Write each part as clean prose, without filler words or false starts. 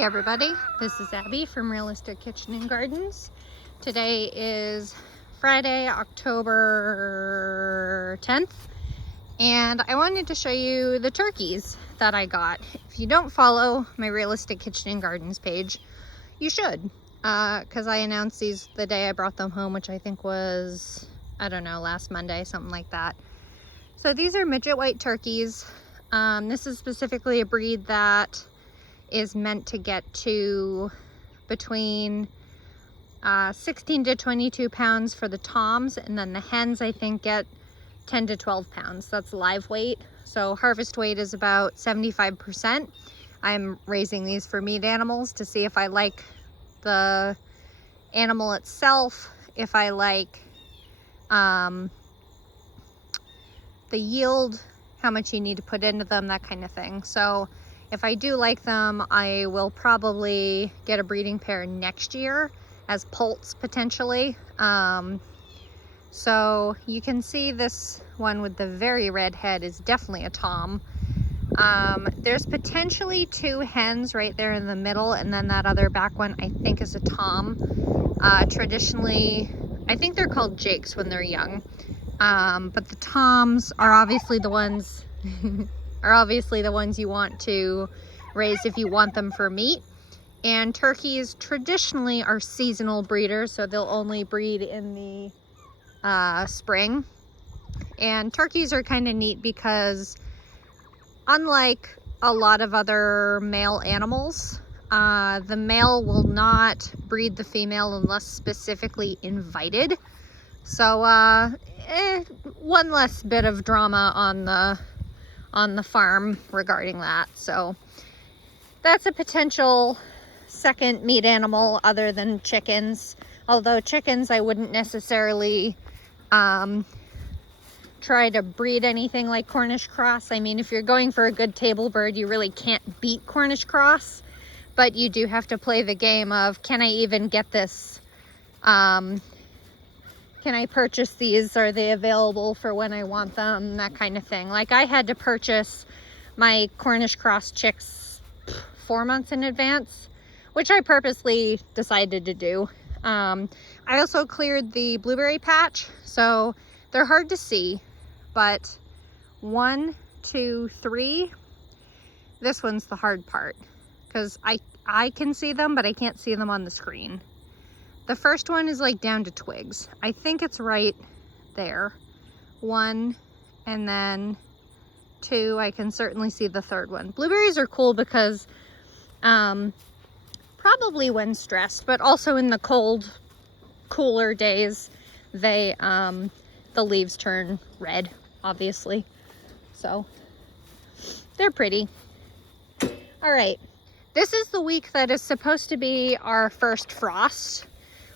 Hey everybody, this is Abby from Realistic Kitchen and Gardens. Today is Friday, October 10th, and I wanted to show you the turkeys that I got. If you don't follow my Realistic Kitchen and Gardens page, you should, because I announced these the day I brought them home, which I think was, I don't know, last Monday, something like that. So these are midget white turkeys. This is specifically a breed that is meant to get to between 16 to 22 pounds for the toms, and then the hens I think get 10 to 12 pounds. That's live weight. So harvest weight is about 75%. I'm raising these for meat animals to see if I like the animal itself, if I like the yield, how much you need to put into them, that kind of thing. So if I do like them, I will probably get a breeding pair next year as poults potentially. So you can see this one with the very red head is definitely a tom. There's potentially two hens right there in the middle, and then that other back one I think is a tom. Traditionally, I think they're called jakes when they're young. But the toms are obviously the ones you want to raise if you want them for meat. And turkeys traditionally are seasonal breeders, so they'll only breed in the spring. And turkeys are kind of neat because unlike a lot of other male animals, the male will not breed the female unless specifically invited. So one less bit of drama on the farm regarding that. So that's a potential second meat animal other than chickens. Although chickens, I wouldn't necessarily try to breed anything like Cornish cross. I mean, if you're going for a good table bird, you really can't beat Cornish cross, but you do have to play the game of, can I even get this? Can I purchase these? Are they available for when I want them? That kind of thing. Like, I had to purchase my Cornish cross chicks 4 months in advance, which I purposely decided to do. I also cleared the blueberry patch, so they're hard to see, but 1, 2, 3, this one's the hard part because I can see them, but I can't see them on the screen. The first one is like down to twigs. I think it's right there. 1, and then 2. I can certainly see the third one. Blueberries are cool because probably when stressed, but also in the cold, cooler days, they the leaves turn red, obviously. So they're pretty. All right, this is the week that is supposed to be our first frost.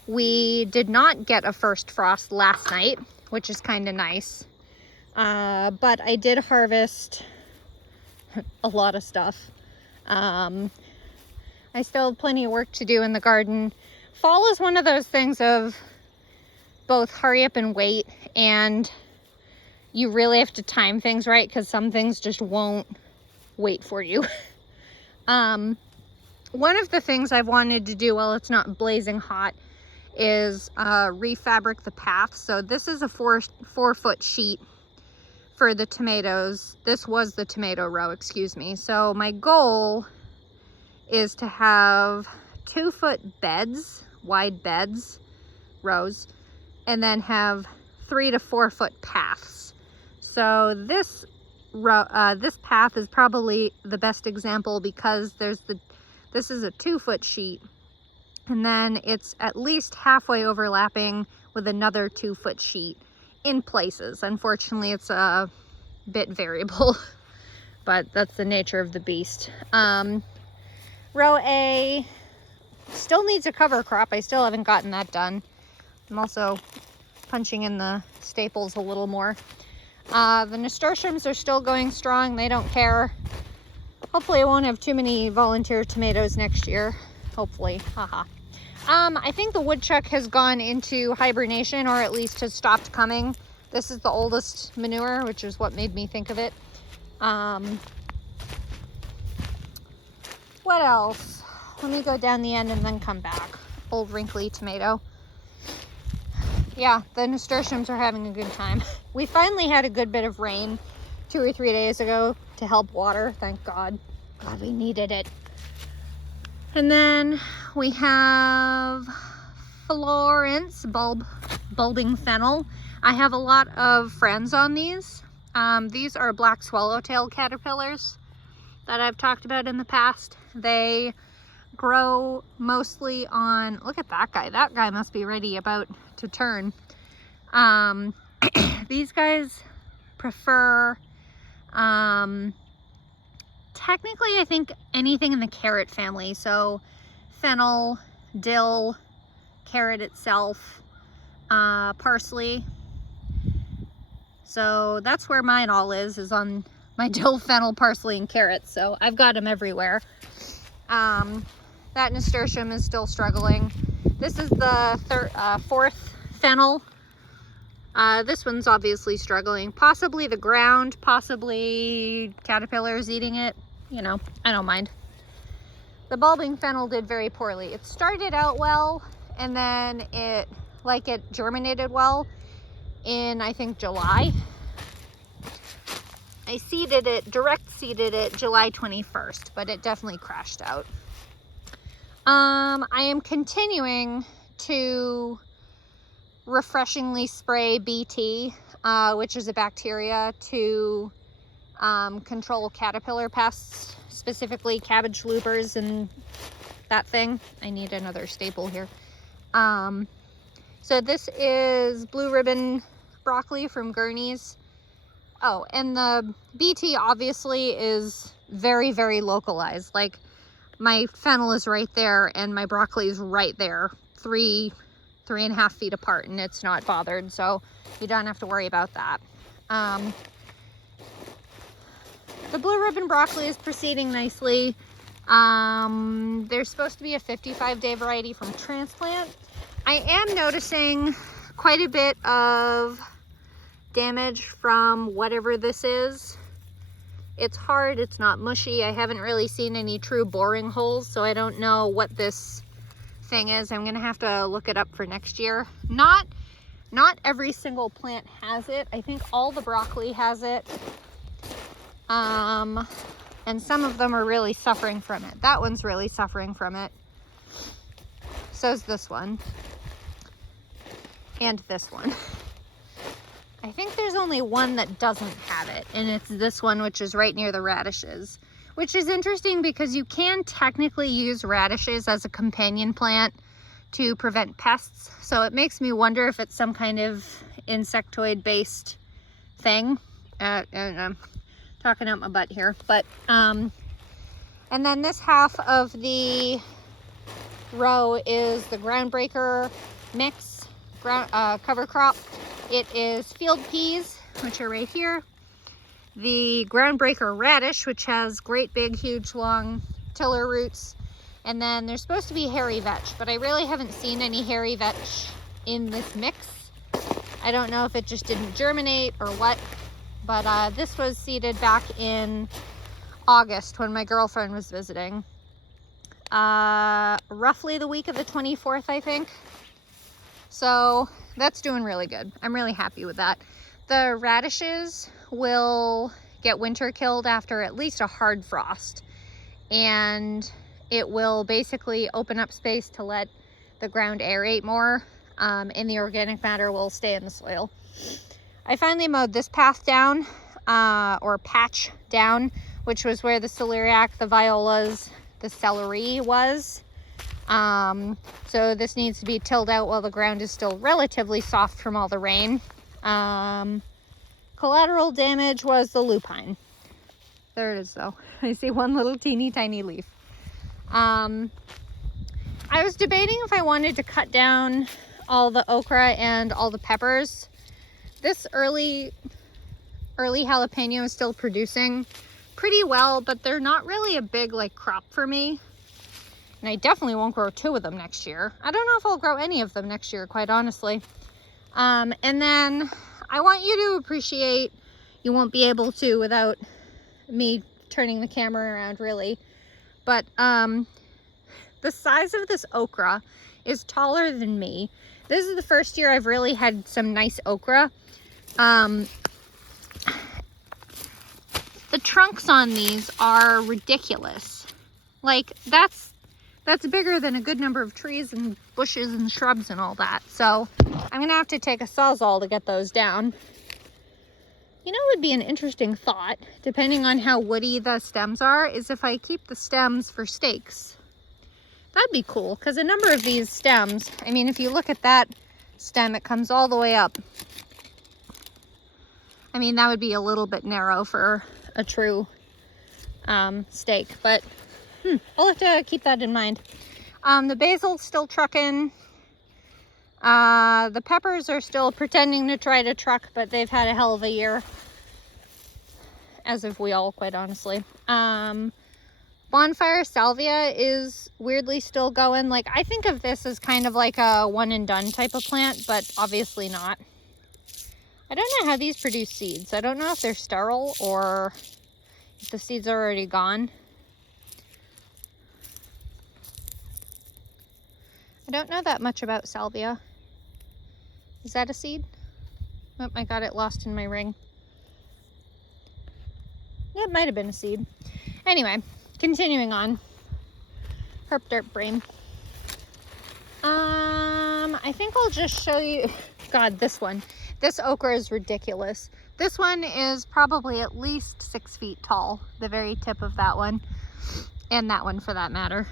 We did not get a first frost last night, which is kind of nice. But I did harvest a lot of stuff. I still have plenty of work to do in the garden. Fall is one of those things of both hurry up and wait, and you really have to time things right because some things just won't wait for you. One of the things I've wanted to do while it's not blazing hot is refabric the path. So this is a 4-foot sheet for the tomatoes. This was the tomato row, excuse me. So my goal is to have 2-foot beds, wide beds, rows, and then have 3 to 4 foot paths. So this path is probably the best example because this is a 2-foot sheet, and then it's at least halfway overlapping with another 2-foot sheet in places. Unfortunately, it's a bit variable, but that's the nature of the beast. Row A still needs a cover crop. I still haven't gotten that done. I'm also punching in the staples a little more. The nasturtiums are still going strong. They don't care. Hopefully I won't have too many volunteer tomatoes next year. Hopefully, haha. I think the woodchuck has gone into hibernation, or at least has stopped coming. This is the oldest manure, which is what made me think of it. What else? Let me go down the end and then come back. Old wrinkly tomato. Yeah, the nasturtiums are having a good time. We finally had a good bit of rain 2 or 3 days ago to help water, thank God. God, we needed it. And then we have Florence bulbing fennel. I have a lot of friends on these. These are black swallowtail caterpillars that I've talked about in the past. They grow mostly on, look at that guy. That guy must be ready about to turn. These guys prefer, technically I think anything in the carrot family. So fennel, dill, carrot itself, parsley. So that's where mine all is on my dill, fennel, parsley, and carrots. So I've got them everywhere. That nasturtium is still struggling. This is the fourth fennel. This one's obviously struggling. Possibly the ground, possibly caterpillars eating it. You know, I don't mind. The bulbing fennel did very poorly. It started out well, and then it germinated well in, I think, July. I direct seeded it July 21st, but it definitely crashed out. I am continuing to refreshingly spray BT, which is a bacteria to control caterpillar pests, specifically cabbage loopers and that thing. I need another staple here. So this is blue ribbon broccoli from Gurney's. Oh, and the BT obviously is very, very localized. Like, my fennel is right there and my broccoli is right there, 3.5 feet apart, and it's not bothered, so you don't have to worry about that. The blue ribbon broccoli is proceeding nicely. There's supposed to be a 55-day variety from transplant. I am noticing quite a bit of damage from whatever this is. It's hard, it's not mushy. I haven't really seen any true boring holes, so I don't know what this thing is. I'm gonna have to look it up for next year. Not every single plant has it. I think all the broccoli has it. And some of them are really suffering from it. That one's really suffering from it. So's this one. And this one. I think there's only one that doesn't have it, and it's this one, which is right near the radishes, which is interesting because you can technically use radishes as a companion plant to prevent pests. So it makes me wonder if it's some kind of insectoid based thing. I'm talking out my butt here, but and then this half of the row is the Groundbreaker mix cover crop. It is field peas, which are right here, the Groundbreaker radish, which has great big huge long tiller roots, and then there's supposed to be hairy vetch, but I really haven't seen any hairy vetch in this mix. I don't know if it just didn't germinate or what, but this was seeded back in August when my girlfriend was visiting. Roughly the week of the 24th, I think. So that's doing really good. I'm really happy with that. The radishes will get winter killed after at least a hard frost, and it will basically open up space to let the ground aerate more, and the organic matter will stay in the soil. I finally mowed this path down, or patch down, which was where the celeriac, the violas, the celery was. So this needs to be tilled out while the ground is still relatively soft from all the rain. Collateral damage was the lupine. There it is though. I see one little teeny tiny leaf. I was debating if I wanted to cut down all the okra and all the peppers. This early jalapeno is still producing pretty well, but they're not really a big crop for me. And I definitely won't grow 2 of them next year. I don't know if I'll grow any of them next year, quite honestly. And then I want you to appreciate, you won't be able to without me turning the camera around really, but The size of this okra is taller than me. This is the first year I've really had some nice okra. The trunks on these are ridiculous. Like, that's bigger than a good number of trees and bushes and shrubs and all that. So I'm gonna have to take a Sawzall to get those down. You know what would be an interesting thought, depending on how woody the stems are, is if I keep the stems for stakes. That'd be cool, because a number of these stems, I mean, if you look at that stem, it comes all the way up. I mean, that would be a little bit narrow for a true stake, but I'll have to keep that in mind. The basil's still trucking. The peppers are still pretending to try to truck, but they've had a hell of a year. As have we all, quite honestly. Bonfire salvia is weirdly still going. Like, I think of this as kind of like a one and done type of plant, but obviously not. I don't know how these produce seeds. I don't know if they're sterile or if the seeds are already gone. I don't know that much about salvia. Is that a seed? Oh, I got it lost in my ring. It might have been a seed. Anyway, continuing on. Herp derp brain. I think I'll just show you. God, this one. This okra is ridiculous. This one is probably at least 6 feet tall. The very tip of that one. And that one for that matter.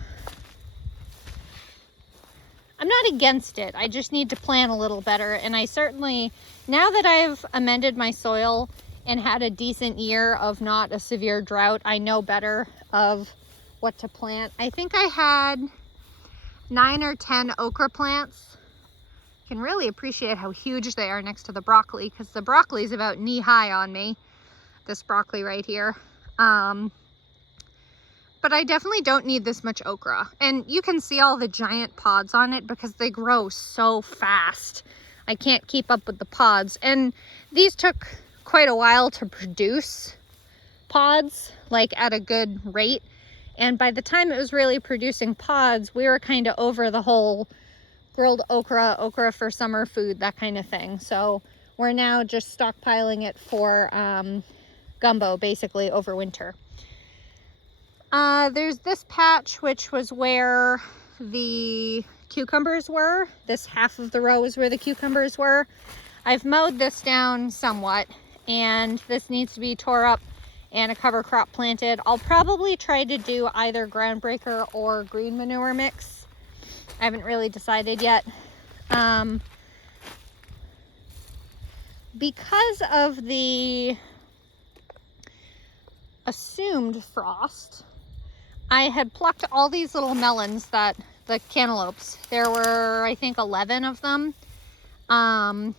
I'm not against it. I just need to plan a little better. And I certainly, now that I've amended my soil and had a decent year of not a severe drought, I know better of what to plant. I think I had 9 or 10 okra plants. You can really appreciate how huge they are next to the broccoli, because the broccoli is about knee high on me. This broccoli right here. But I definitely don't need this much okra. And you can see all the giant pods on it because they grow so fast. I can't keep up with the pods. And these took quite a while to produce pods, like at a good rate. And by the time it was really producing pods, we were kind of over the whole grilled okra for summer food, that kind of thing. So we're now just stockpiling it for gumbo, basically, over winter. There's this patch, which was where the cucumbers were. This half of the row is where the cucumbers were. I've mowed this down somewhat, and this needs to be tore up and a cover crop planted. I'll probably try to do either Groundbreaker or green manure mix. I haven't really decided yet. Because of the assumed frost, I had plucked all these little melons, that the cantaloupes. There were, I think, 11 of them. And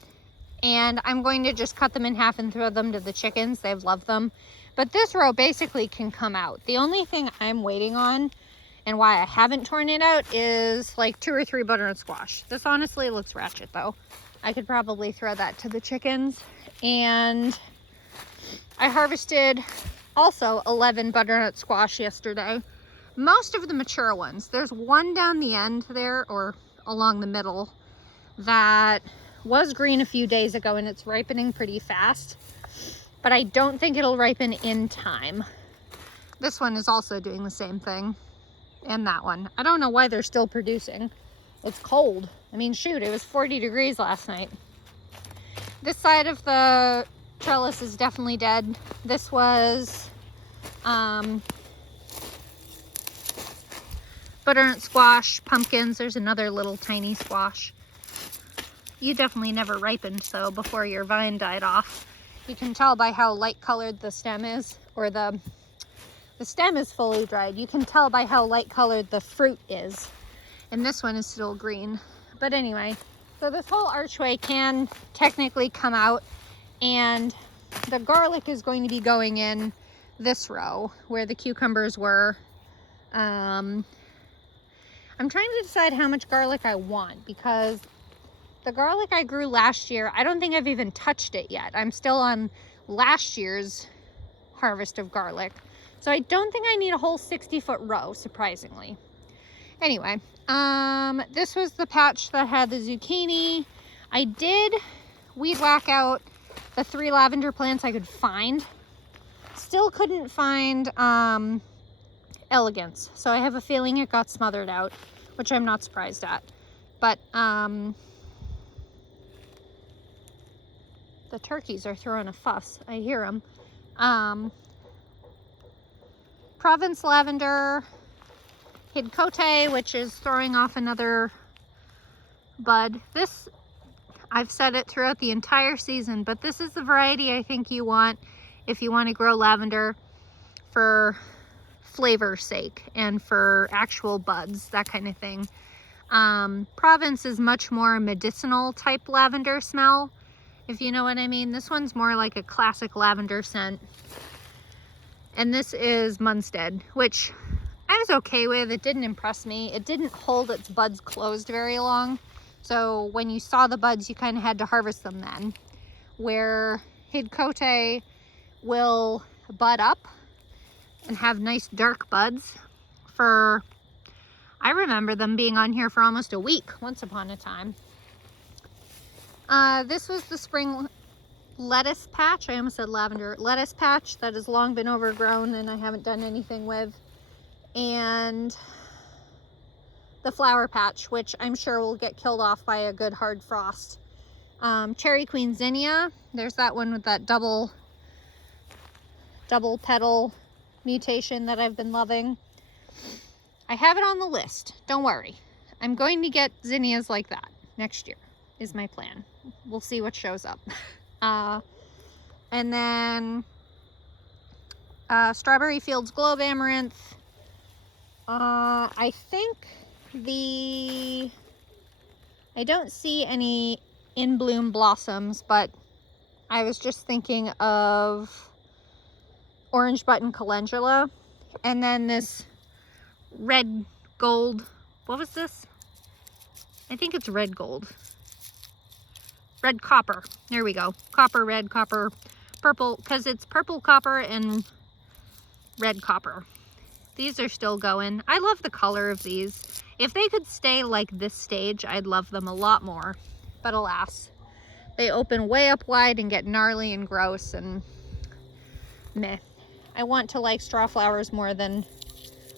I'm going to just cut them in half and throw them to the chickens. They've loved them. But this row basically can come out. The only thing I'm waiting on, and why I haven't torn it out, is like 2 or 3 butternut squash. This honestly looks ratchet though. I could probably throw that to the chickens. And I harvested also 11 butternut squash yesterday. Most of the mature ones. There's one down the end there, or along the middle, that was green a few days ago, and it's ripening pretty fast. But I don't think it'll ripen in time. This one is also doing the same thing. And that one. I don't know why they're still producing. It's cold. I mean, shoot, it was 40 degrees last night. This side of the trellis is definitely dead. This was butternut squash, pumpkins. There's another little tiny squash. You definitely never ripened, though, before your vine died off. You can tell by how light colored the stem is, or the stem is fully dried. You can tell by how light colored the fruit is. And this one is still green. But anyway, so this whole archway can technically come out, and the garlic is going to be going in this row where the cucumbers were. I'm trying to decide how much garlic I want, because the garlic I grew last year, I don't think I've even touched it yet. I'm still on last year's harvest of garlic. So I don't think I need a whole 60-foot row, surprisingly. Anyway, this was the patch that had the zucchini. I did weed whack out the 3 lavender plants I could find. Still couldn't find elegance, so I have a feeling it got smothered out, which I'm not surprised at. But the turkeys are throwing a fuss. I hear them. Provence lavender, Hidcote, which is throwing off another bud. This, I've said it throughout the entire season, but this is the variety I think you want if you want to grow lavender for flavor's sake and for actual buds, that kind of thing. Provence is much more medicinal type lavender smell, if you know what I mean. This one's more like a classic lavender scent. And this is Munstead, which I was okay with. It didn't impress me. It didn't hold its buds closed very long. So when you saw the buds, you kind of had to harvest them then. Where Hidcote will bud up and have nice dark buds for, I remember them being on here for almost a week once upon a time. This was the spring lettuce patch. I almost said lavender. Lettuce patch that has long been overgrown and I haven't done anything with. And the flower patch, which I'm sure will get killed off by a good hard frost. Cherry Queen Zinnia. There's that one with that double petal mutation that I've been loving. I have it on the list. Don't worry. I'm going to get zinnias like that next year is my plan. We'll see what shows up. And then Strawberry Fields Globe Amaranth. I think I don't see any in bloom blossoms, but I was just thinking of Orange Button Calendula. And then this red gold, what was this? I think it's red gold. Red copper. There we go. Copper, red, copper, purple, because it's purple copper and red copper. These are still going. I love the color of these. If they could stay like this stage, I'd love them a lot more. But alas, they open way up wide and get gnarly and gross and meh. I want to like straw flowers more than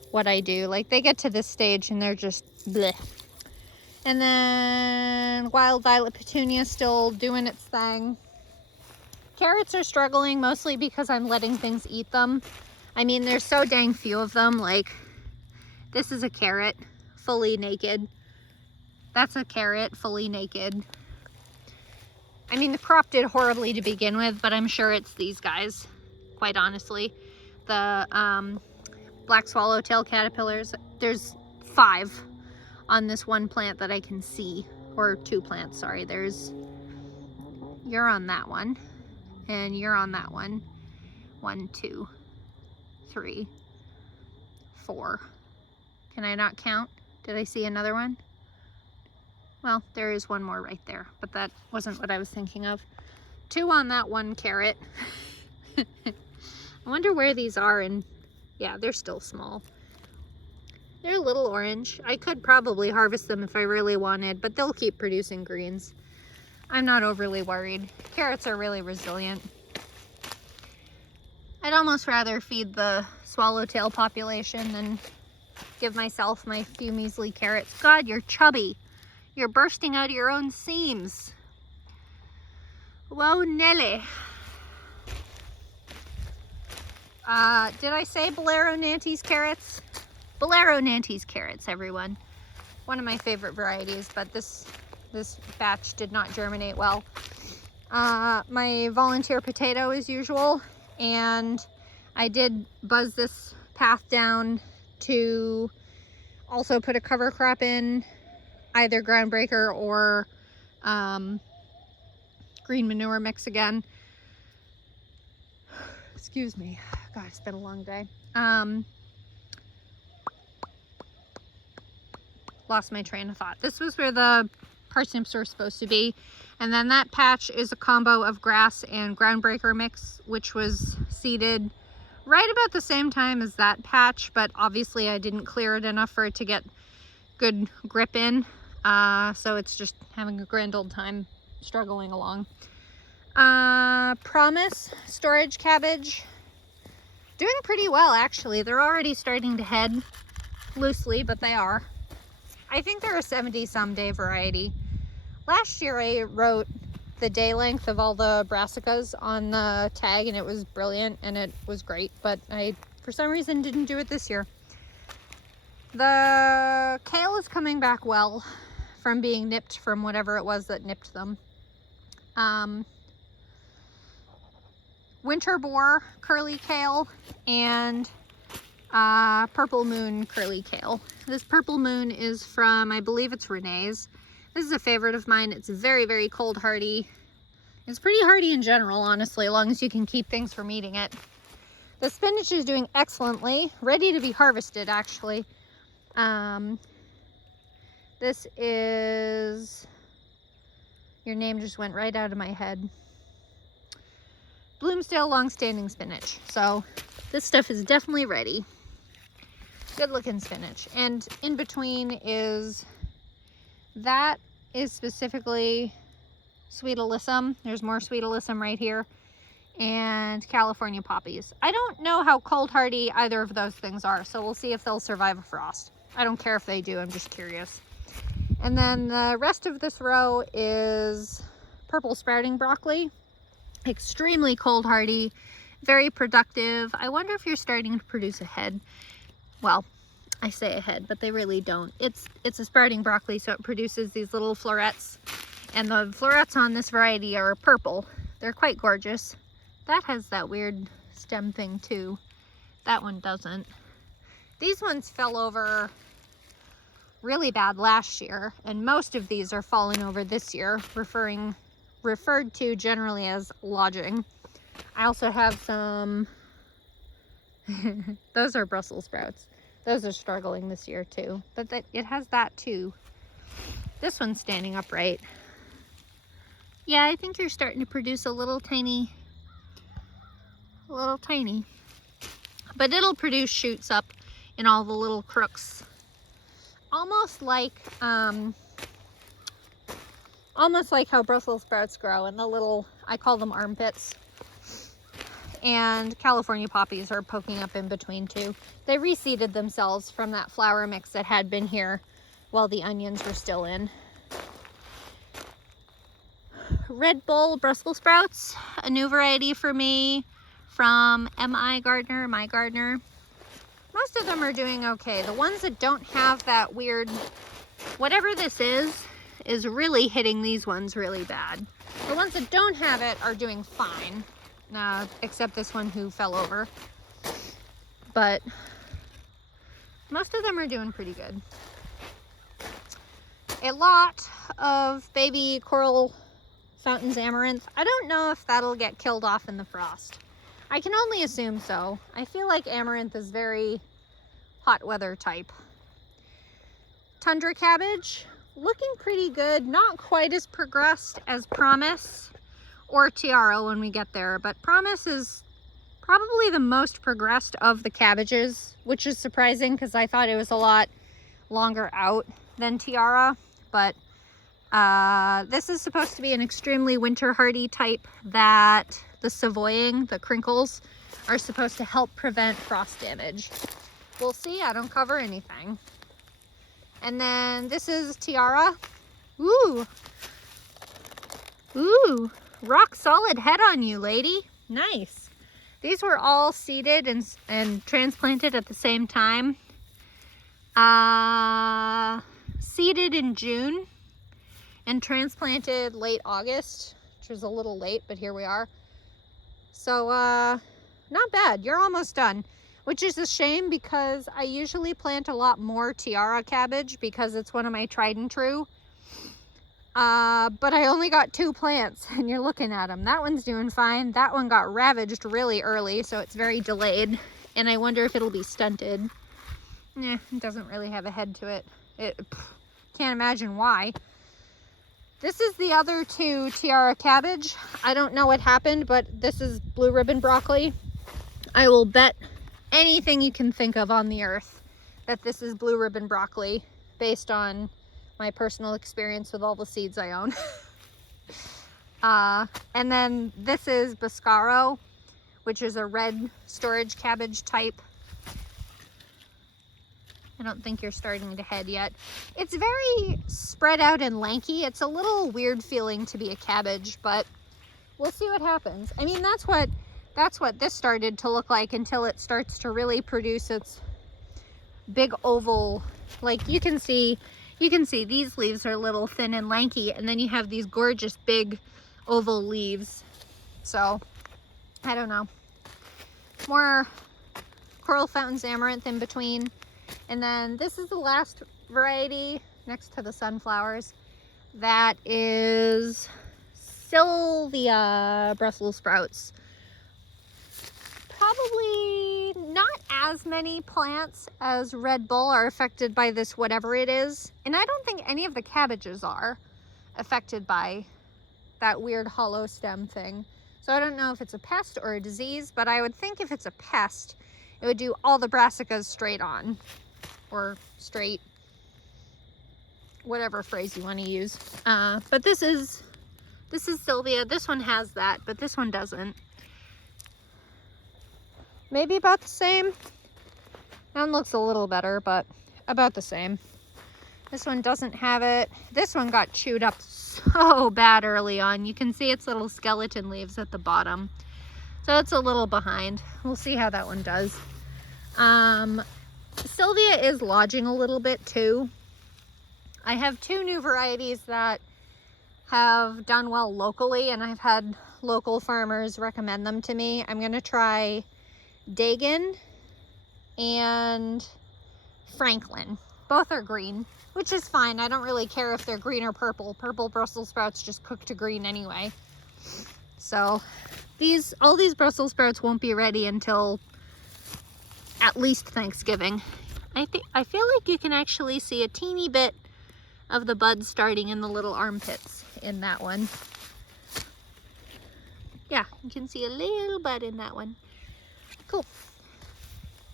what I do. Like they get to this stage and they're just bleh. And then Wild Violet Petunia still doing its thing. Carrots are struggling mostly because I'm letting things eat them. I mean, there's so dang few of them. Like, this is a carrot fully naked. That's a carrot fully naked. I mean, the crop did horribly to begin with, but I'm sure it's these guys, quite honestly. The black swallowtail caterpillars, there's 5 on this one plant that I can see, or 2 plants, sorry. You're on that one, and you're on that one. 1, 2, 3, 4. Can I not count? Did I see another one? Well, there is one more right there, but that wasn't what I was thinking of. 2 on that one carrot. I wonder where these are, and yeah, they're still small. They're a little orange. I could probably harvest them if I really wanted, but they'll keep producing greens. I'm not overly worried. Carrots are really resilient. I'd almost rather feed the swallowtail population than give myself my few measly carrots. God, you're chubby. You're bursting out of your own seams. Whoa, Nelly. Did I say Bolero Nantes carrots? Bolero Nantes carrots, everyone. One of my favorite varieties, but this batch did not germinate well. My volunteer potato as usual, and I did buzz this path down to also put a cover crop in, either Groundbreaker or green manure mix again. Excuse me. God, it's been a long day. Lost my train of thought. This was where the parsnips were supposed to be. And then that patch is a combo of grass and Groundbreaker mix, which was seeded right about the same time as that patch, but obviously I didn't clear it enough for it to get good grip in. So it's just having a grand old time struggling along. Promise storage cabbage, doing pretty well actually. They're already starting to head loosely, but they are. I think they're a 70-some day variety. Last year I wrote the day length of all the brassicas on the tag, and it was brilliant and it was great, but I, for some reason, didn't do it this year. The kale is coming back well from being nipped from whatever it was that nipped them. Winter boar curly kale and purple moon curly kale. This purple moon is from, I believe it's Renee's. This is a favorite of mine. It's very, very cold hardy. It's pretty hardy in general, honestly, as long as you can keep things from eating it. The spinach is doing excellently, ready to be harvested actually. This is, your name just went right out of my head. Bloomsdale long-standing spinach. So this stuff is definitely ready. Good looking spinach. And in between is, that is specifically Sweet Alyssum. There's more Sweet Alyssum right here. And California poppies. I don't know how cold hardy either of those things are, so we'll see if they'll survive a frost. I don't care if they do, I'm just curious. And then the rest of this row is purple sprouting broccoli. Extremely cold hardy, very productive. I wonder if you're starting to produce a head. Well, I say a head, but they really don't. It's a sprouting broccoli, so it produces these little florets. And the florets on this variety are purple. They're quite gorgeous. That has that weird stem thing too. That one doesn't. These ones fell over really bad last year, and most of these are falling over this year, referred to generally as lodging. I also have some, those are Brussels sprouts. Those are struggling this year too, but it has that too. This one's standing upright. Yeah, I think you're starting to produce a little tiny, but it'll produce shoots up in all the little crooks. Almost like how Brussels sprouts grow in the little, I call them armpits. And California poppies are poking up in between too. They reseeded themselves from that flower mix that had been here while the onions were still in. Red Bull Brussels sprouts, a new variety for me from My Gardener. Most of them are doing okay. The ones that don't have that weird, whatever this is really hitting these ones really bad. The ones that don't have it are doing fine, except this one who fell over. But most of them are doing pretty good. A lot of baby coral Fountains Amaranth. I don't know if that'll get killed off in the frost. I can only assume so. I feel like amaranth is very hot weather type. Tundra cabbage, looking pretty good. Not quite as progressed as Promise or Tiara when we get there, but Promise is probably the most progressed of the cabbages, which is surprising because I thought it was a lot longer out than Tiara. But this is supposed to be an extremely winter hardy type that the Savoying, the crinkles, are supposed to help prevent frost damage. We'll see, I don't cover anything. And then this is Tiara. Ooh, rock solid head on you, lady. Nice. These were all seeded and transplanted at the same time. Seeded in June and transplanted late August, which was a little late, but here we are. So not bad. You're almost done, which is a shame because I usually plant a lot more Tiara cabbage because it's one of my tried and true. But I only got 2 plants and you're looking at them. That one's doing fine. That one got ravaged really early, so it's very delayed. And I wonder if it'll be stunted. It doesn't really have a head to it. Can't imagine why. This is the other 2 Tiara cabbage. I don't know what happened, but this is blue ribbon broccoli. I will bet anything you can think of on the earth that this is blue ribbon broccoli. based on my personal experience with all the seeds I own. And then this is Boscaro, which is a red storage cabbage type. I don't think you're starting to head yet. It's very spread out and lanky. It's a little weird feeling to be a cabbage, but we'll see what happens. I mean, that's what this started to look like until it starts to really produce its big oval. Like you can see these leaves are a little thin and lanky, and then you have these gorgeous big oval leaves. So I don't know. More coral fountains, amaranth in between. And then this is the last variety next to the sunflowers. That is Sylvia Brussels sprouts. Probably not as many plants as Red Bull are affected by this, whatever it is. And I don't think any of the cabbages are affected by that weird hollow stem thing. So I don't know if it's a pest or a disease, but I would think if it's a pest, it would do all the brassicas straight on, or straight, whatever phrase you want to use. But this is Sylvia. This one has that, but this one doesn't. Maybe about the same. That one looks a little better, but about the same. This one doesn't have it. This one got chewed up so bad early on. You can see its little skeleton leaves at the bottom. So it's a little behind. We'll see how that one does. Sylvia is lodging a little bit too. I have two new varieties that have done well locally, and I've had local farmers recommend them to me. I'm gonna try Dagan and Franklin. Both are green, which is fine. I don't really care if they're green or purple. Purple Brussels sprouts just cook to green anyway. So all these Brussels sprouts won't be ready until at least Thanksgiving. I feel like you can actually see a teeny bit of the buds starting in the little armpits in that one. Yeah, you can see a little bud in that one. Cool.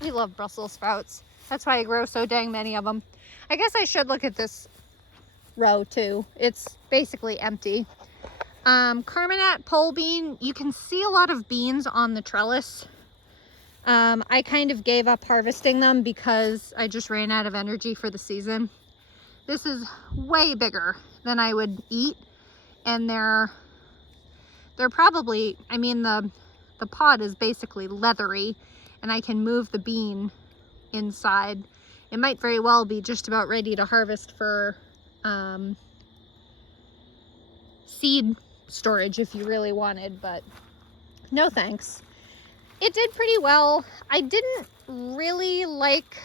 We love Brussels sprouts. That's why I grow so dang many of them. I guess I should look at this row too. It's basically empty. Carminate pole bean, you can see a lot of beans on the trellis. I kind of gave up harvesting them because I just ran out of energy for the season. This is way bigger than I would eat, and they're probably, I mean, the pod is basically leathery, and I can move the bean inside. It might very well be just about ready to harvest for seed storage if you really wanted, but no thanks. It did pretty well. I didn't really like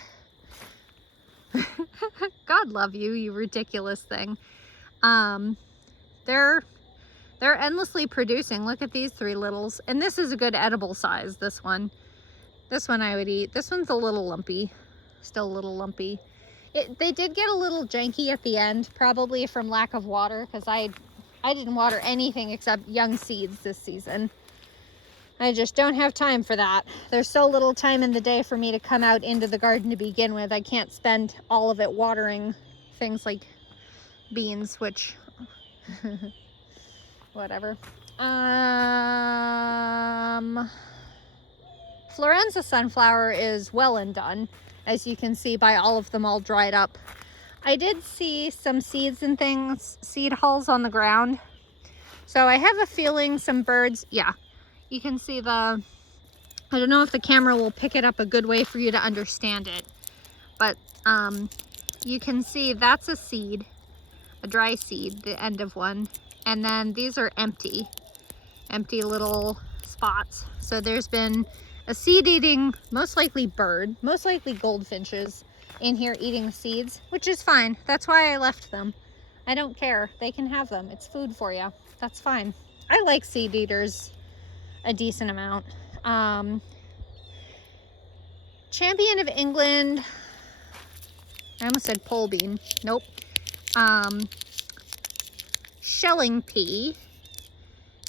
God love you, you ridiculous thing. They're endlessly producing. Look at these three littles, and this is a good edible size. This one I would eat. This one's a little lumpy, still a little lumpy. They did get a little janky at the end, probably from lack of water, because I didn't water anything except young seeds this season. I just don't have time for that. There's so little time in the day for me to come out into the garden to begin with. I can't spend all of it watering things like beans, which whatever. Florenza sunflower is well and done, as you can see by all of them all dried up. I did see some seeds and things, seed hulls on the ground. So I have a feeling some birds, yeah, you can see I don't know if the camera will pick it up a good way for you to understand it, but you can see that's a seed, a dry seed, the end of one. And then these are empty little spots. So there's been a seed-eating, most likely bird, most likely goldfinches in here eating the seeds, which is fine. That's why I left them. I don't care. They can have them. It's food for you. That's fine. I like seed eaters a decent amount. Champion of England. I almost said pole bean. Nope. Shelling pea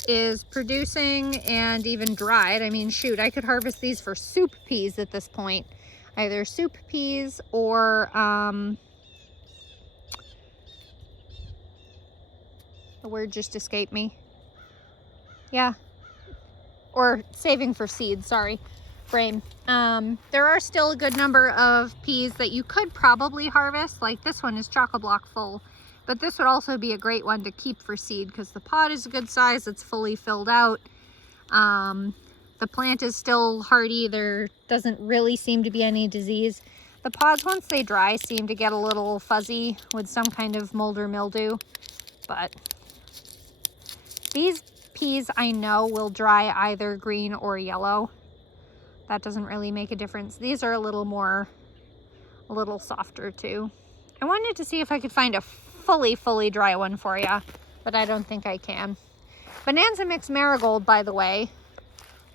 is producing and even dried. I mean, shoot, I could harvest these for soup peas at this point. Either soup peas or The word just escaped me. Yeah. Or saving for seeds, sorry. Brain. There are still a good number of peas that you could probably harvest. Like this one is chock-a-block full. But this would also be a great one to keep for seed because the pod is a good size. It's fully filled out. The plant is still hardy. There doesn't really seem to be any disease. The pods, once they dry, seem to get a little fuzzy with some kind of mold or mildew. But these peas I know will dry either green or yellow. That doesn't really make a difference. These are a little softer too. I wanted to see if I could find a fully dry one for you, but I don't think I can. Bonanza Mix Marigold, by the way,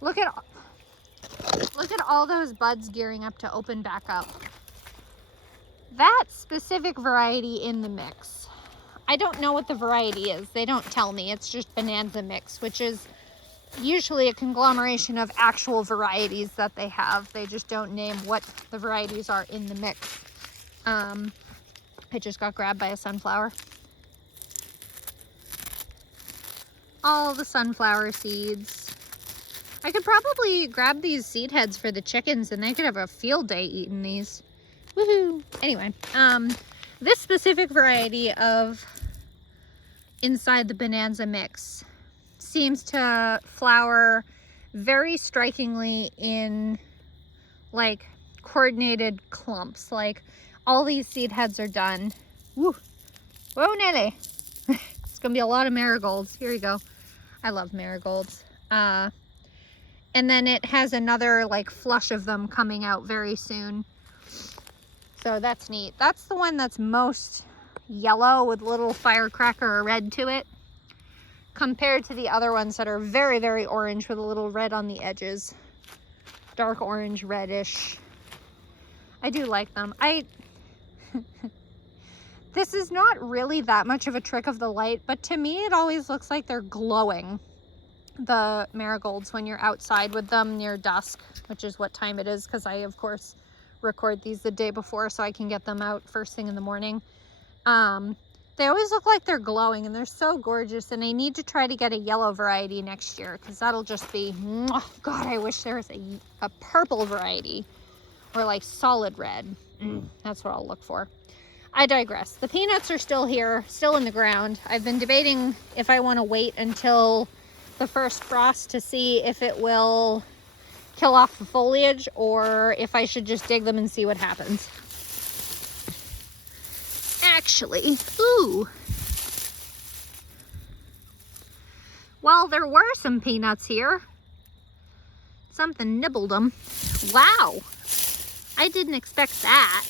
look at all those buds gearing up to open back up. That specific variety in the mix, I don't know what the variety is. They don't tell me. It's just Bonanza Mix, which is usually a conglomeration of actual varieties that they have. They just don't name what the varieties are in the mix. I just got grabbed by a sunflower. All the sunflower seeds. I could probably grab these seed heads for the chickens and they could have a field day eating these. Woohoo! Anyway, this specific variety of inside the Bonanza Mix seems to flower very strikingly in like coordinated clumps. Like all these seed heads are done. Woo! Whoa, Nelly! It's gonna be a lot of marigolds. Here you go. I love marigolds. And then it has another like flush of them coming out very soon. So that's neat. That's the one that's most yellow with little firecracker or red to it, compared to the other ones that are very orange with a little red on the edges. Dark orange, reddish. I do like them. This is not really that much of a trick of the light, but to me it always looks like they're glowing, the marigolds, when you're outside with them near dusk, which is what time it is, because I of course record these the day before so I can get them out first thing in the morning. They always look like they're glowing and they're so gorgeous, and I need to try to get a yellow variety next year because that'll just be, God, I wish there was a purple variety or like solid red. That's what I'll look for. I digress. The peanuts are still here, still in the ground. I've been debating if I want to wait until the first frost to see if it will kill off the foliage or if I should just dig them and see what happens. Actually, ooh. Well, there were some peanuts here. Something nibbled them. Wow. I didn't expect that.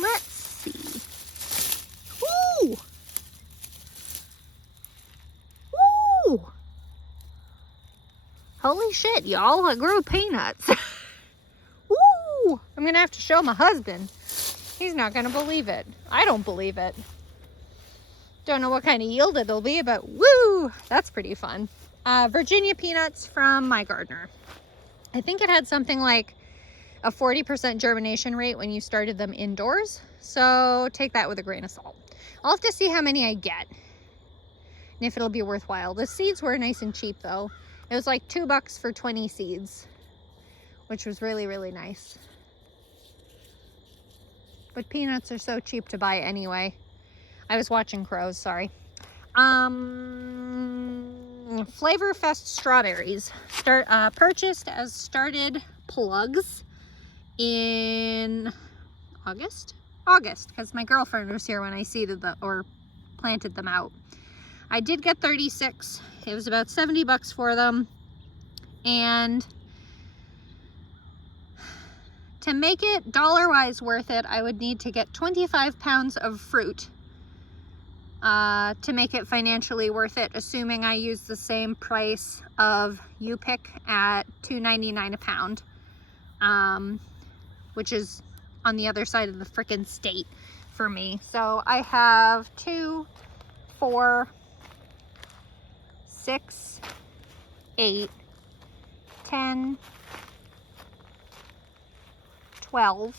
Let's see. Ooh. Ooh. Holy shit, y'all. I grew peanuts. Ooh. I'm going to have to show my husband. He's not going to believe it. I don't believe it. Don't know what kind of yield it'll be, but woo, that's pretty fun. Virginia peanuts from my gardener. I think it had something like a 40% germination rate when you started them indoors. So take that with a grain of salt. I'll have to see how many I get and if it'll be worthwhile. The seeds were nice and cheap though. It was like $2 for 20 seeds, which was really nice. But peanuts are so cheap to buy anyway. I was watching crows, sorry. Flavor Fest strawberries. Purchased as started plugs in August, because my girlfriend was here when I seeded them or planted them out. I did get 36. It was about $70 for them. And to make it dollar-wise worth it, I would need to get 25 pounds of fruit to make it financially worth it, assuming I use the same price of U-Pick at $2.99 a pound, which is on the other side of the frickin' state for me. So I have 2, 4, 6, 8, 10, 12,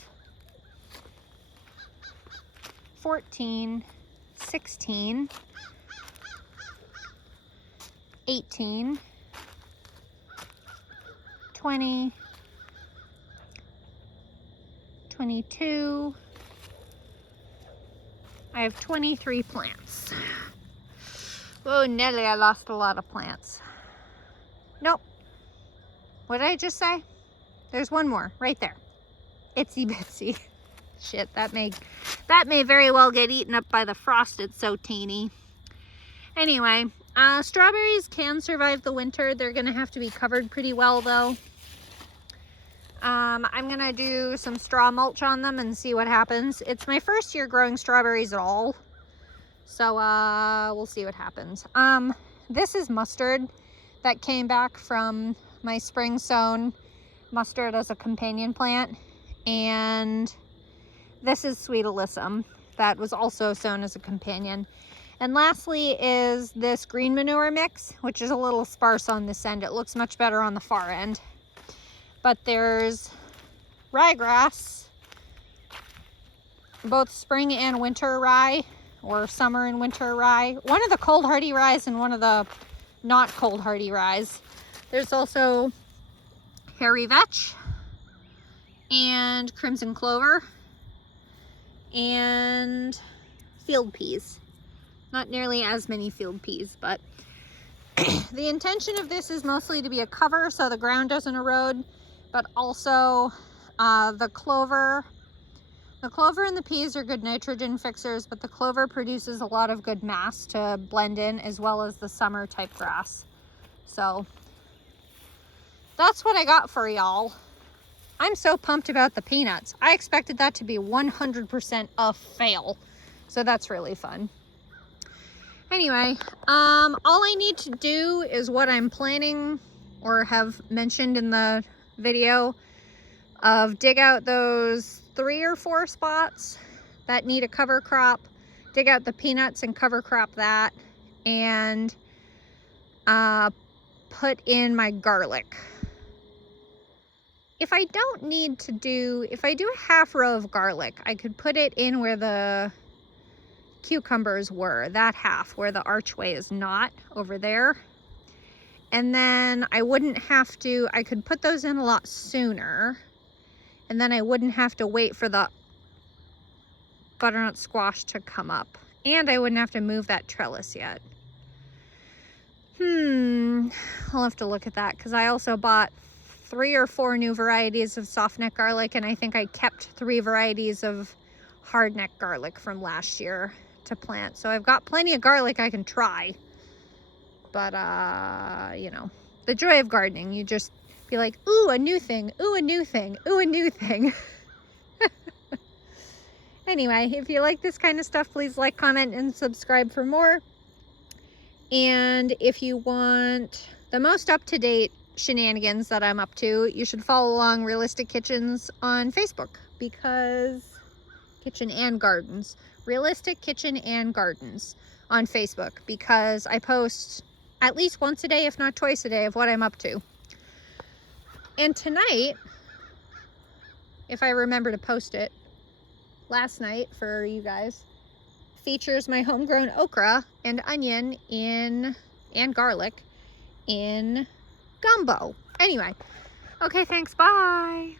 14, 16, 18, 20, 22. I have 23 plants. Oh, Nelly, I lost a lot of plants. Nope. What did I just say? There's one more right there. Itsy bitsy. Shit, that may very well get eaten up by the frost. It's so teeny. Anyway, strawberries can survive the winter. They're gonna have to be covered pretty well though. I'm gonna do some straw mulch on them and see what happens. It's my first year growing strawberries at all. So we'll see what happens. This is mustard that came back from my spring sown mustard as a companion plant. And this is sweet alyssum that was also sown as a companion. And lastly is this green manure mix, which is a little sparse on this end. It looks much better on the far end. But there's ryegrass, both spring and winter rye, or summer and winter rye. One of the cold hardy ryes and one of the not cold hardy ryes. There's also hairy vetch and crimson clover and field peas. Not nearly as many field peas, but the intention of this is mostly to be a cover so the ground doesn't erode, but also the clover and the peas are good nitrogen fixers, but the clover produces a lot of good mass to blend in, as well as the summer type grass. So that's what I got for y'all. I'm so pumped about the peanuts. I expected that to be 100% a fail. So that's really fun. Anyway, all I need to do is what I'm planning or have mentioned in the video of dig out those 3 or 4 spots that need a cover crop, dig out the peanuts and cover crop that, and put in my garlic. If I don't need to do, if I do a half row of garlic, I could put it in where the cucumbers were, that half where the archway is not, over there. And then I wouldn't have to, I could put those in a lot sooner, and then I wouldn't have to wait for the butternut squash to come up, and I wouldn't have to move that trellis yet. I'll have to look at that, because I also bought 3 or 4 new varieties of soft neck garlic, and I think I kept 3 varieties of hard neck garlic from last year to plant. So I've got plenty of garlic I can try. But you know, the joy of gardening, you just be like, ooh, a new thing, ooh, a new thing, ooh, a new thing. Anyway, if you like this kind of stuff, please like, comment, and subscribe for more. And if you want the most up-to-date shenanigans that I'm up to, you should follow along Realistic Kitchens on Facebook, because Kitchen and Gardens, Realistic Kitchen and Gardens on Facebook, because I post at least once a day, if not twice a day, of what I'm up to. And tonight, if I remember to post it, last night for you guys, features my homegrown okra and onion and garlic in gumbo. Anyway, okay, thanks, bye.